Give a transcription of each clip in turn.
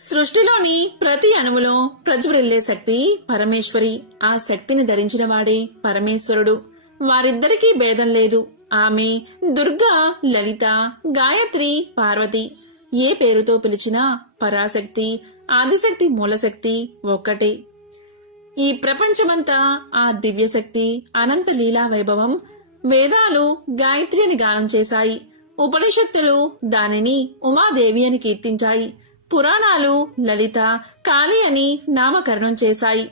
సృష్టిలోని ప్రతి అణువులో ప్రజ్వరిల్లే శక్తి పరమేశ్వరి. ఆ శక్తిని ధరించిన వాడే పరమేశ్వరుడు. వారిద్దరికీ భేదం లేదు. ఆమె దుర్గా లలిత గాయత్రి పార్వతి. ఏ పేరుతో పిలిచినా పరాశక్తి ఆదిశక్తి మూలశక్తి ఒక్కటే. ఈ ప్రపంచమంతా ఆ దివ్యశక్తి అనంత లీలా వైభవం వేదాలు గాయత్రి అని గానం చేశాయి. ఉపనిషత్తులు దానిని ఉమాదేవి అని కీర్తించాయి. పురాణాలు లలిత కాళి అని నామకరణం చేశాయి.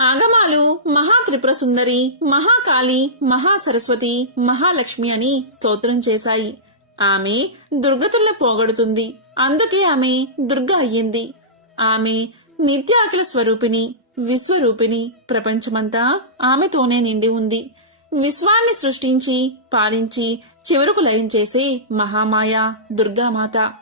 ఆగమాలు మహాత్రిపుర సుందరి మహాకాళి మహాసరస్వతి మహాలక్ష్మి అని స్తోత్రం చేశాయి. ఆమె దుర్గతుల్ని పోగొడుతుంది. అందుకే ఆమె దుర్గ అయ్యింది. ఆమె నిత్యాఖిల స్వరూపిణి విశ్వరూపిణి ప్రపంచమంతా ఆమెతోనే నిండి ఉంది. విశ్వాన్ని సృష్టించి పాలించి చివరకు లయం చేసే మహామాయ దుర్గామాత.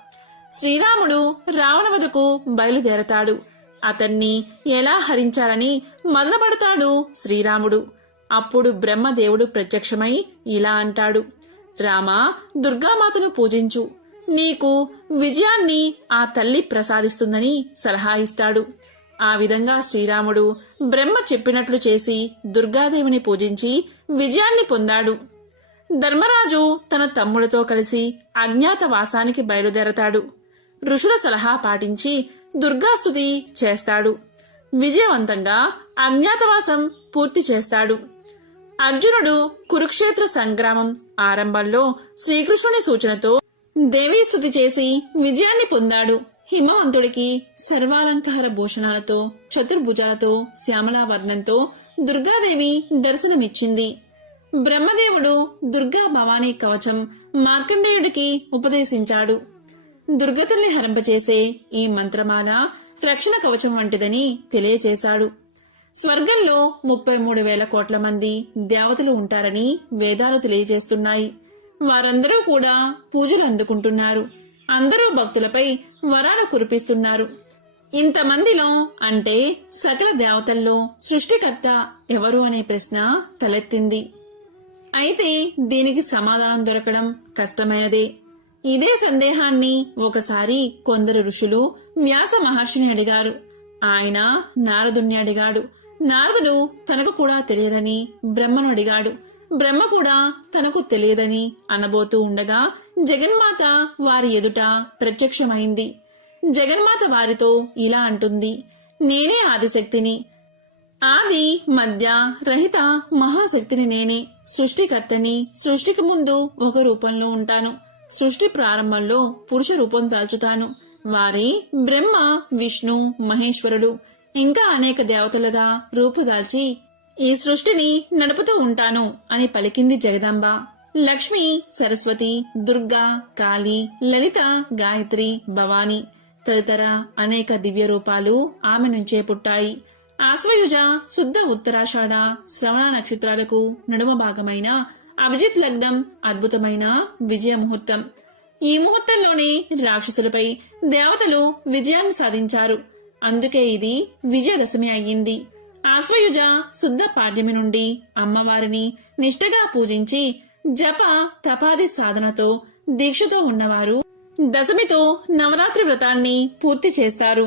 శ్రీరాముడు రావణవధకు బయలుదేరతాడు. అతన్ని ఎలా హరించాలని మదనపడతాడు శ్రీరాముడు. అప్పుడు బ్రహ్మదేవుడు ప్రత్యక్షమై ఇలా అంటాడు. రామా దుర్గామాతను పూజించు. నీకు విజయాన్ని ఆ తల్లి ప్రసాదిస్తుందని సలహా ఇస్తాడు. ఆ విధంగా శ్రీరాముడు బ్రహ్మ చెప్పినట్లు చేసి దుర్గాదేవిని పూజించి విజయాన్ని పొందాడు. ధర్మరాజు తన తమ్ముడితో కలిసి అజ్ఞాతవాసానికి బయలుదేరతాడు. ఋషుల సలహా పాటించి దుర్గాస్తుతి చేస్తాడు. విజయవంతంగా అజ్ఞాతవాసం పూర్తి చేస్తాడు. అర్జునుడు కురుక్షేత్ర సంగ్రామం ఆరంభంలో శ్రీకృష్ణుని సూచనతో దేవీస్తుతి చేసి విజయాన్ని పొందాడు. హిమవంతుడికి సర్వాలంకార భూషణాలతో చతుర్భుజాలతో శ్యామలావర్ణంతో దుర్గాదేవి దర్శనమిచ్చింది. బ్రహ్మదేవుడు దుర్గా భవానీ కవచం మార్కండేయుడికి ఉపదేశించాడు. దుర్గతుల్ని హరింపచేసే ఈ మంత్రమాల రక్షణ కవచం వంటిదని తెలియచేశాడు. స్వర్గంలో ముప్పై మూడు వేల కోట్ల మంది దేవతలు ఉంటారని వేదాలు తెలియజేస్తున్నాయి. వారందరూ కూడా పూజలు అందుకుంటున్నారు. అందరూ భక్తులపై వరాలు కురిపిస్తున్నారు. ఇంతమందిలో అంటే సకల దేవతల్లో సృష్టికర్త ఎవరు అనే ప్రశ్న తలెత్తింది. అయితే దీనికి సమాధానం దొరకడం కష్టమైనదే. ఇదే సందేహాన్ని ఒకసారి కొందరు ఋషులు వ్యాస మహర్షిని అడిగారు. ఆయన నారదుణ్ణి అడిగాడు. నారదుడు తనకు కూడా తెలియదని బ్రహ్మను అడిగాడు. బ్రహ్మ కూడా తనకు తెలియదని అనబోతూ ఉండగా జగన్మాత వారి ఎదుట ప్రత్యక్షమైంది. జగన్మాత వారితో ఇలా అంటుంది. నేనే ఆదిశక్తిని. ఆది మధ్య రహిత మహాశక్తిని నేనే. సృష్టికర్తని సృష్టికి ముందు ఒక రూపంలో ఉంటాను. సృష్టి ప్రారంభంలో పురుష రూపం దాల్చుతాను. వారి బ్రహ్మ విష్ణు మహేశ్వరుడు ఇంకా అనేక దేవతలుగా రూపుదాల్చి ఈ సృష్టిని నడుపుతూ ఉంటాను అని పలికింది జగదాంబ. లక్ష్మి సరస్వతి దుర్గా కాళీ లలిత గాయత్రి భవాని తదితర అనేక దివ్య రూపాలు ఆమె నుంచే పుట్టాయి. ఆశ్వయుజ శుద్ధ ఉత్తరాషాఢ శ్రవణ నక్షత్రాలకు నడుమ భాగమైన అభిజిత్ లగ్నం అద్భుతమైన విజయ ముహూర్తం. ఈ ముహూర్తంలోనే రాక్షసులపై దేవతలు విజయాన్ని సాధించారు. అందుకే ఇది విజయదశమి అయ్యింది. ఆశ్వయుజ శుద్ధ పాడ్యమి నుండి అమ్మవారిని నిష్టగా పూజించి జప తపాది సాధనతో దీక్షతో ఉన్నవారు దశమితో నవరాత్రి వ్రతాన్ని పూర్తి చేస్తారు.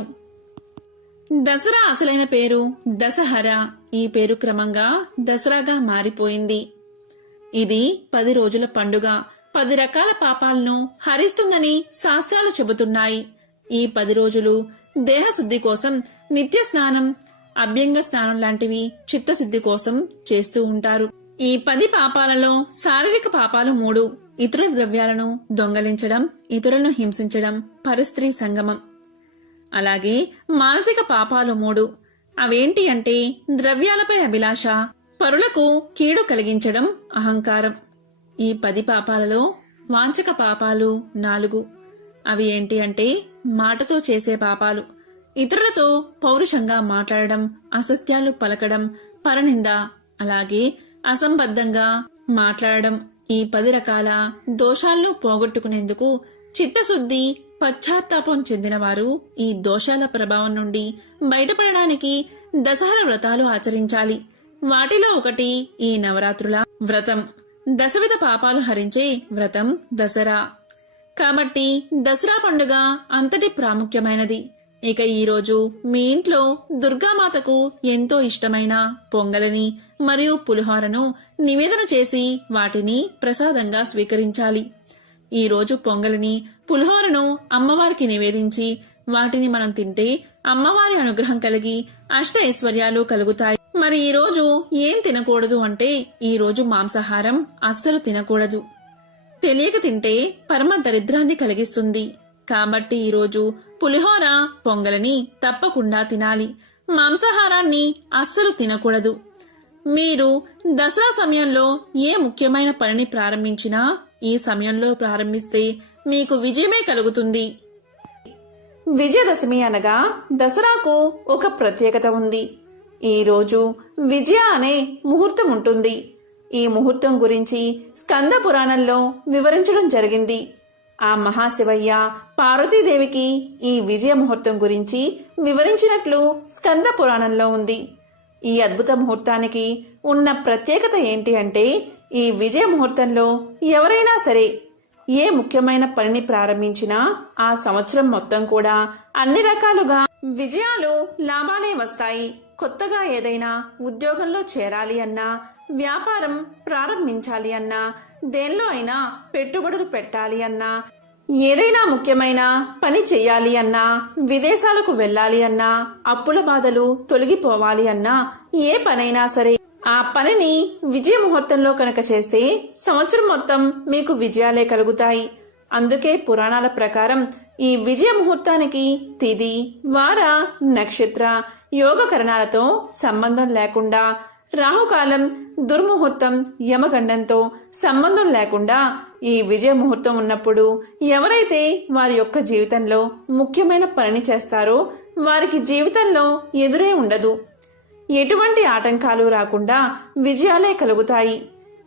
దసరా అసలైన పేరు దశహర. ఈ పేరు క్రమంగా దసరాగా మారిపోయింది. ఇది పది రోజుల పండుగ. పది రకాల పాపాలను హరిస్తుందని శాస్త్రాలు చెబుతున్నాయి. ఈ పది రోజులు దేహశుద్ధి కోసం నిత్య స్నానం అభ్యంగ స్నానం లాంటివి చిత్తశుద్ధి కోసం చేస్తూ ఉంటారు. ఈ పది పాపాలలో శారీరక పాపాలు మూడు. ఇతర ద్రవ్యాలను దొంగలించడం ఇతరులను హింసించడం పరస్త్రీ సంగమం. అలాగే మానసిక పాపాలు మూడు. అవేంటి అంటే ద్రవ్యాలపై అభిలాష పరులకు కీడు కలిగించడం అహంకారం. ఈ పది పాపాలలో వాంచక పాపాలు నాలుగు. అవి ఏంటి అంటే మాటతో చేసే పాపాలు. ఇతరులతో పౌరుషంగా మాట్లాడడం అసత్యాలు పలకడం పరనింద అలాగే అసంబద్ధంగా మాట్లాడడం. ఈ పది రకాల దోషాలను పోగొట్టుకునేందుకు చిత్తశుద్ధి పశ్చాత్తాపం చెందినవారు ఈ దోషాల ప్రభావం నుండి బయటపడడానికి దసహర వ్రతాలు ఆచరించాలి. వాటిలో ఒకటి ఈ నవరాత్రుల వ్రతం. దశవిధ పాపాలు హరించే వ్రతం దసరా. కాబట్టి దసరా పండుగ అంతటి ప్రాముఖ్యమైనది. ఇక ఈరోజు మీ ఇంట్లో దుర్గామాతకు ఎంతో ఇష్టమైన పొంగలని మరియు పులిహోరను నివేదన చేసి వాటిని ప్రసాదంగా స్వీకరించాలి. ఈ రోజు పొంగలిని పులిహోరను అమ్మవారికి నివేదించి వాటిని మనం తింటే అమ్మవారి అనుగ్రహం కలిగి అష్ట ఐశ్వర్యాలు కలుగుతాయి. మరి ఈరోజు ఏం తినకూడదు అంటే ఈరోజు మాంసాహారం అస్సలు తినకూడదు. తెలియక తింటే పరమ దరిద్రాన్ని కలిగిస్తుంది. కాబట్టి ఈరోజు పులిహోర పొంగలని తప్పకుండా తినాలి. మాంసాహారాన్ని అస్సలు తినకూడదు. మీరు దసరా సమయంలో ఏ ముఖ్యమైన పనిని ప్రారంభించినా ఈ సమయంలో ప్రారంభిస్తే మీకు విజయమే కలుగుతుంది. విజయదశమి అనగా దసరాకు ఒక ప్రత్యేకత ఉంది. ఈ రోజు విజయ అనే ముహూర్తం ఉంటుంది. ఈ ముహూర్తం గురించి స్కంద పురాణంలో వివరించడం జరిగింది. ఆ మహాశివయ్య పార్వతీదేవికి ఈ విజయ ముహూర్తం గురించి వివరించినట్లు స్కంద పురాణంలో ఉంది. ఈ అద్భుత ముహూర్తానికి ఉన్న ప్రత్యేకత ఏంటి అంటే ఈ విజయ ముహూర్తంలో ఎవరైనా సరే ఏ ముఖ్యమైన పనిని ప్రారంభించినా ఆ సంవత్సరం మొత్తం కూడా అన్ని రకాలుగా విజయాలు లాభాలే వస్తాయి. కొత్తగా ఏదైనా ఉద్యోగంలో చేరాలి అన్నా వ్యాపారం ప్రారంభించాలి అన్నా దేనిలో అయినా పెట్టుబడులు పెట్టాలి అన్నా ఏదైనా ముఖ్యమైన పని చెయ్యాలి అన్నా విదేశాలకు వెళ్ళాలి అన్నా అప్పుల బాధలు తొలగిపోవాలి అన్నా ఏ పనైనా సరే ఆ పనిని విజయ ముహూర్తంలో కనుక చేస్తే సంవత్సరం మొత్తం మీకు విజయాలే కలుగుతాయి. అందుకే పురాణాల ప్రకారం ఈ విజయ ముహూర్తానికి తిది వార నక్షత్ర యోగకరణాలతో సంబంధం లేకుండా రాహుకాలం దుర్ముహూర్తం యమగండంతో సంబంధం లేకుండా ఈ విజయ ముహూర్తం ఉన్నప్పుడు ఎవరైతే వారి యొక్క జీవితంలో ముఖ్యమైన పనిని చేస్తారో వారికి జీవితంలో ఎదురే ఉండదు. ఎటువంటి ఆటంకాలు రాకుండా విజయాలే కలుగుతాయి.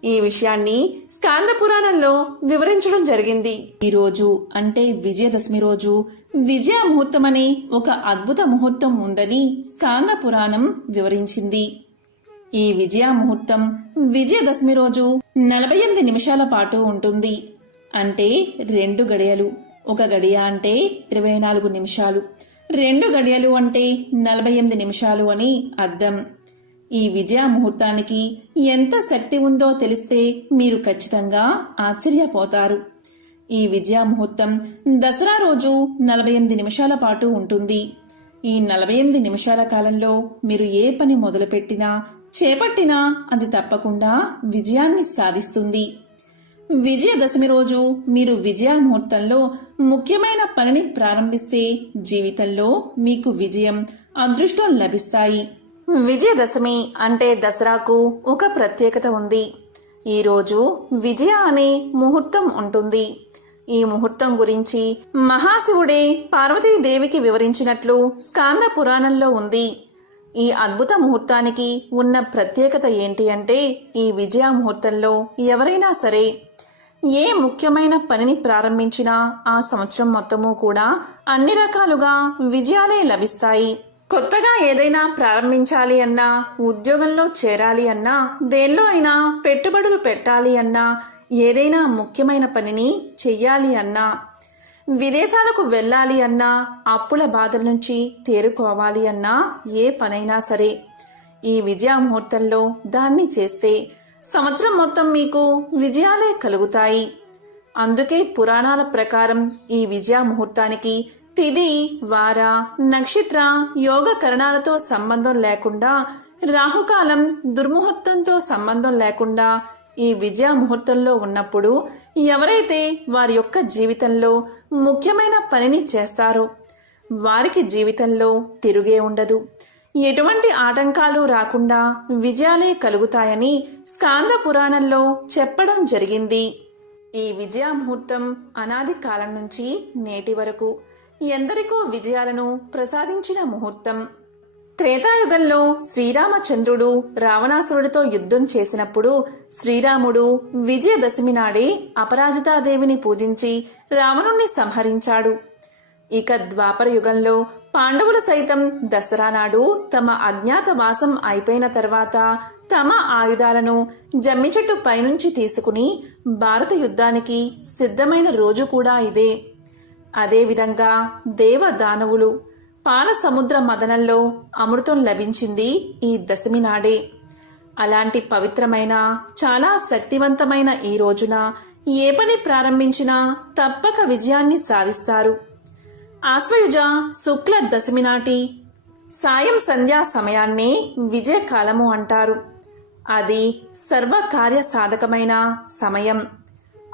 ఈ విషయాన్ని స్కాంద పురాణంలో వివరించడం జరిగింది. ఈరోజు అంటే విజయదశమి రోజు విజయ ముహూర్తం అనే ఒక అద్భుత ముహూర్తం ఉందని స్కాంద పురాణం వివరించింది. ఈ విజయ ముహూర్తం విజయదశమి రోజు నలభై ఎనిమిది నిమిషాల పాటు ఉంటుంది. అంటే రెండు గడియలు. ఒక గడియ అంటే ఇరవై నాలుగు నిమిషాలు. రెండు గడియలు అంటే నలభై ఎనిమిది నిమిషాలు అని అర్థం. ఈ విజయ ముహూర్తానికి ఎంత శక్తి ఉందో తెలిస్తే మీరు ఖచ్చితంగా ఆశ్చర్యపోతారు. ఈ విజయ ముహూర్తం దసరా రోజు నలభై ఎనిమిది నిమిషాల పాటు ఉంటుంది. ఈ నలభై ఎనిమిది నిమిషాల కాలంలో మీరు ఏ పని మొదలుపెట్టినా చేపట్టినా అది తప్పకుండా విజయాన్ని సాధిస్తుంది. విజయదశమి రోజు మీరు విజయాముహూర్తంలో ముఖ్యమైన పనిని ప్రారంభిస్తే జీవితంలో మీకు విజయం అదృష్టం లభిస్తాయి. విజయదశమి అంటే దసరాకు ఒక ప్రత్యేకత ఉంది. ఈరోజు విజయ అనే ముహూర్తం ఉంటుంది. ఈ ముహూర్తం గురించి మహాశివుడే పార్వతీదేవికి వివరించినట్లు స్కాంద పురాణంలో ఉంది. ఈ అద్భుత ముహూర్తానికి ఉన్న ప్రత్యేకత ఏంటి అంటే ఈ విజయ ముహూర్తంలో ఎవరైనా సరే ఏ ముఖ్యమైన పనిని ప్రారంభించినా ఆ సంవత్సరం మొత్తము కూడా అన్ని రకాలుగా విజయాలే లభిస్తాయి. కొత్తగా ఏదైనా ప్రారంభించాలి అన్నా ఉద్యోగంలో చేరాలి అన్నా దేనిలో అయినా పెట్టుబడులు పెట్టాలి అన్నా ఏదైనా ముఖ్యమైన పనిని చెయ్యాలి అన్నా విదేశాలకు వెళ్ళాలి అన్నా అప్పుల బాధల నుంచి తేరుకోవాలి అన్నా ఏ పనైనా సరే. ఈ విజయ ముహూర్తంలో దాన్ని చేస్తే సంవత్సరం మొత్తం మీకు విజయాలే కలుగుతాయి. అందుకే పురాణాల ప్రకారం ఈ విజయ ముహూర్తానికి తిది వార నక్షత్ర యోగ కరణాలతో సంబంధం లేకుండా రాహుకాలం దుర్ముహూర్తంతో సంబంధం లేకుండా ఈ విజయ ముహూర్తంలో ఉన్నప్పుడు ఎవరైతే వారి యొక్క జీవితంలో ముఖ్యమైన పనిని చేస్తారో వారికి జీవితంలో తిరుగే ఉండదు. ఎటువంటి ఆటంకాలు రాకుండా విజయాలే కలుగుతాయని స్కాంద పురాణంలో చెప్పడం జరిగింది. ఈ విజయ ముహూర్తం అనాది కాలం నుంచి నేటి వరకు. ఎందరికో విజయాలను ప్రసాదించిన ముహూర్తం. త్రేతాయుగంలో శ్రీరామచంద్రుడు రావణాసురుడితో యుద్ధం చేసినప్పుడు శ్రీరాముడు విజయదశమి నాడే అపరాజితాదేవిని పూజించి రావణుణ్ణి సంహరించాడు. ఇక ద్వాపర యుగంలో పాండవులు సైతం దసరా నాడు తమ అజ్ఞాతవాసం అయిపోయిన తర్వాత తమ ఆయుధాలను జమ్మి చెట్టు పైనుంచి తీసుకుని భారత యుద్ధానికి సిద్ధమైన రోజు కూడా ఇదే. అదేవిధంగా దేవ దానవులు మదనంలో అమృతం లభించింది ఈ దశమి నాడే. అలాంటి పవిత్రమైన చాలా శక్తివంతమైన ఈ రోజున ఏ పని ప్రారంభించినా తప్పక విజయాన్ని సాధిస్తారు. ఆశ్వయుజ శుక్ల దశమి నాటి సాయం సంధ్యా సమయాన్ని విజయకాలము అంటారు. అది సర్వకార్య సాధకమైన సమయం.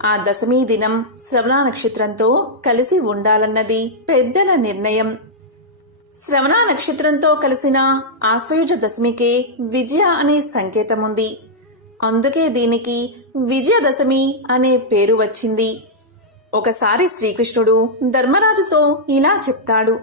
ఆ దశమి దినం శ్రవణ నక్షత్రంతో కలిసి ఉండాలన్నది పెద్దల నిర్ణయం. శ్రవణ నక్షత్రంతో కలిసిన ఆశ్వయుజ దశమికే విజయ అనే సంకేతం ఉంది అందుకే దీనికి విజయదశమి అనే పేరు వచ్చింది. ఒకసారి శ్రీకృష్ణుడు ధర్మరాజుతో ఇలా చెప్తాడు.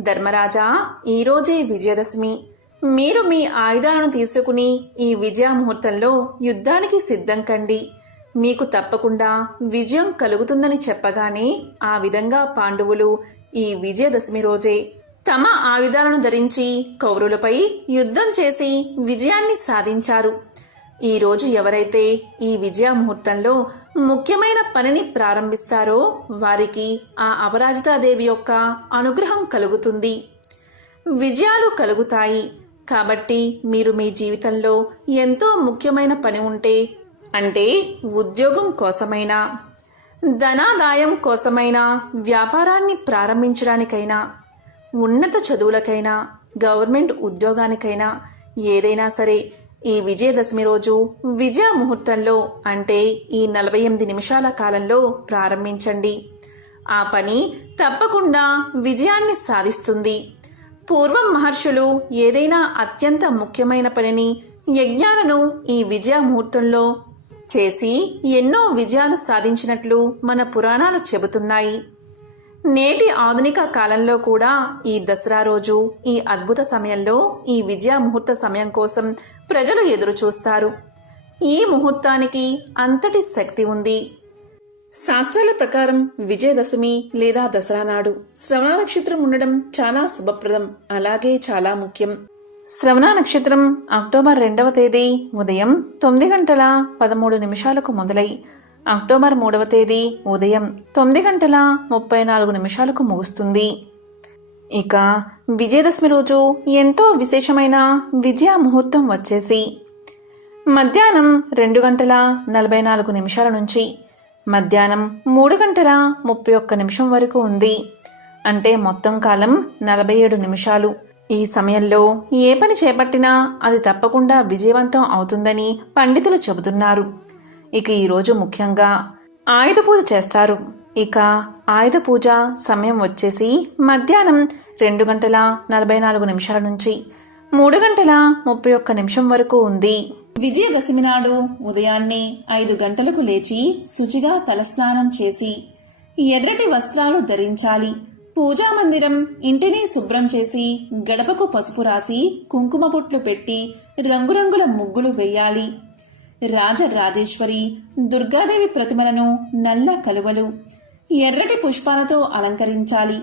ధర్మరాజా ఈరోజే విజయదశమి మీరు మీ ఆయుధాలను తీసుకుని ఈ విజయ ముహూర్తంలో యుద్ధానికి సిద్ధం కండి. మీకు తప్పకుండా విజయం కలుగుతుందని చెప్పగానే ఆ విధంగా పాండవులు ఈ విజయదశమి రోజే తమ ఆయుధాలను ధరించి కౌరులపై యుద్ధం చేసి విజయాన్ని సాధించారు. ఈ రోజు ఎవరైతే ఈ విజయ ముహూర్తంలో ముఖ్యమైన పనిని ప్రారంభిస్తారో వారికి ఆ అపరాజితాదేవి యొక్క అనుగ్రహం కలుగుతుంది. విజయాలు కలుగుతాయి. కాబట్టి మీరు మీ జీవితంలో ఎంతో ముఖ్యమైన పని ఉంటే అంటే ఉద్యోగం కోసమైనా ధనాదాయం కోసమైనా వ్యాపారాన్ని ప్రారంభించడానికైనా ఉన్నత చదువులకైనా గవర్నమెంట్ ఉద్యోగానికైనా ఏదైనా సరే ఈ విజయదశమి రోజు విజయ ముహూర్తంలో అంటే ఈ నలభై ఎనిమిది నిమిషాల కాలంలో ప్రారంభించండి. ఆ పని తప్పకుండా విజయాన్ని సాధిస్తుంది. పూర్వం మహర్షులు ఏదైనా అత్యంత ముఖ్యమైన పనిని యజ్ఞాలను ఈ విజయ ముహూర్తంలో చేసి ఎన్నో విజయాలు సాధించినట్లు మన పురాణాలు చెబుతున్నాయి. నేటి ఆధునిక కాలంలో కూడా ఈ దసరా రోజు ఈ అద్భుత సమయంలో ఈ విజయ ముహూర్త సమయం కోసం ప్రజలు ఎదురు చూస్తారు. ఈ ముహూర్తానికి అంతటి శక్తి ఉంది. శాస్త్రాల ప్రకారం విజయదశమి లేదా దసరా నాడు శ్రవణ నక్షత్రం ఉండడం చాలా శుభప్రదం అలాగే చాలా ముఖ్యం. శ్రవణ నక్షత్రం అక్టోబర్ రెండవ తేదీ ఉదయం తొమ్మిది గంటల పదమూడు నిమిషాలకు మొదలై అక్టోబర్ మూడవ తేదీ ఉదయం తొమ్మిది గంటల ముప్పై నాలుగు నిమిషాలకు ముగుస్తుంది. ఇక విజయదశమి రోజు ఎంతో విశేషమైన విజయ ముహూర్తం వచ్చేసి మధ్యాహ్నం రెండు గంటల నలభై నాలుగు నిమిషాల నుంచి మధ్యాహ్నం మూడు గంటల ముప్పై ఒక్క నిమిషం వరకు ఉంది. అంటే మొత్తం కాలం నలభై ఏడు నిమిషాలు. ఈ సమయంలో ఏ పని చేపట్టినా అది తప్పకుండా విజయవంతం అవుతుందని పండితులు చెబుతున్నారు. ఇక ఈరోజు ముఖ్యంగా ఆయుధ పూజ చేస్తారు. ఇక ఆయుధ పూజ సమయం వచ్చేసి మధ్యాహ్నం రెండు గంటల నలభై నాలుగు నిమిషాల నుంచి మూడు గంటల ముప్పై ఒక్క నిమిషం వరకు ఉంది. విజయదశమి నాడు ఉదయాన్నే ఐదు గంటలకు లేచి శుచిగా తలస్నానం చేసి ఎర్రటి వస్త్రాలు ధరించాలి. పూజా మందిరం ఇంటిని శుభ్రం చేసి గడపకు పసుపు రాసి కుంకుమ బొట్లు పెట్టి రంగురంగుల ముగ్గులు వేయాలి. రాజరాజేశ్వరి దుర్గాదేవి ప్రతిమలను నల్ల కలువలు ఎర్రటి పుష్పాలతో అలంకరించాలి.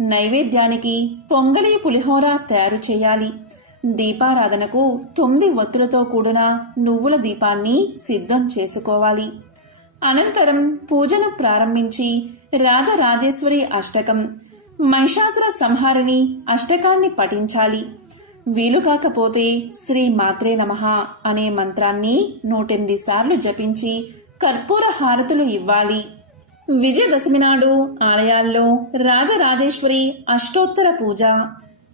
నైవేద్యానికి పొంగలి పులిహోర తయారు చేయాలి. దీపారాధనకు తొమ్మిది ఒత్తులతో కూడిన నువ్వుల దీపాన్ని సిద్ధం చేసుకోవాలి. అనంతరం పూజను ప్రారంభించి రాజరాజేశ్వరి అష్టకం మహిషాసుర సంహారిణి అష్టకాన్ని పఠించాలి. వీలు కాకపోతే శ్రీ మాత్రే నమః అనే మంత్రాన్ని నూటెనిమిది సార్లు జపించి కర్పూర హారతులు ఇవ్వాలి. విజయదశమి నాడు ఆలయాల్లో రాజరాజేశ్వరి అష్టోత్తర పూజ.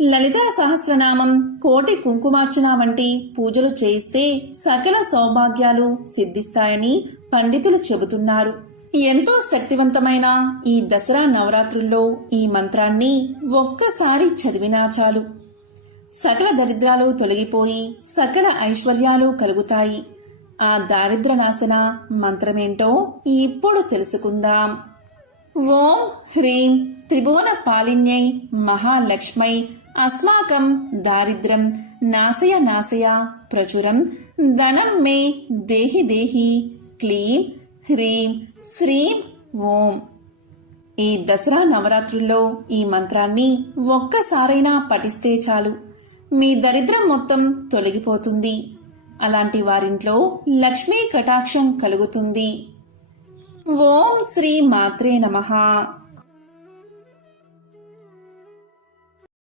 లలితా సహస్రనామం కోటి కుంకుమార్చన వంటి పూజలు చేయిస్తే సకల సౌభాగ్యాలు సిద్ధిస్తాయని పండితులు చెబుతున్నారు. ఎంతో శక్తివంతమైన ఈ దసరా నవరాత్రుల్లో ఈ మంత్రాన్ని ఒక్కసారి చదివినా చాలు. సకల దరిద్రాలు తొలగిపోయి సకల ఐశ్వర్యాలు కలుగుతాయి. ఆ దారిద్ర నాశన మంత్రమేంటో ఇప్పుడు తెలుసుకుందాం. ఓం హ్రీం త్రిభువన పాలిన్యై మహాలక్ష్మై అస్మాకం దారిద్రం నాశయ నాశయ ప్రచురం ధనం మే దేహి దేహి క్లీం హ్రీం శ్రీం ఓం. ఈ దసరా నవరాత్రుల్లో ఈ మంత్రాన్ని ఒక్కసారైనా పఠిస్తే చాలు. మీ దరిద్రం మొత్తం తొలగిపోతుంది. అలాంటి వారింట్లో లక్ష్మీ కటాక్షం కలుగుతుంది. ఓం శ్రీ మాత్రే నమః.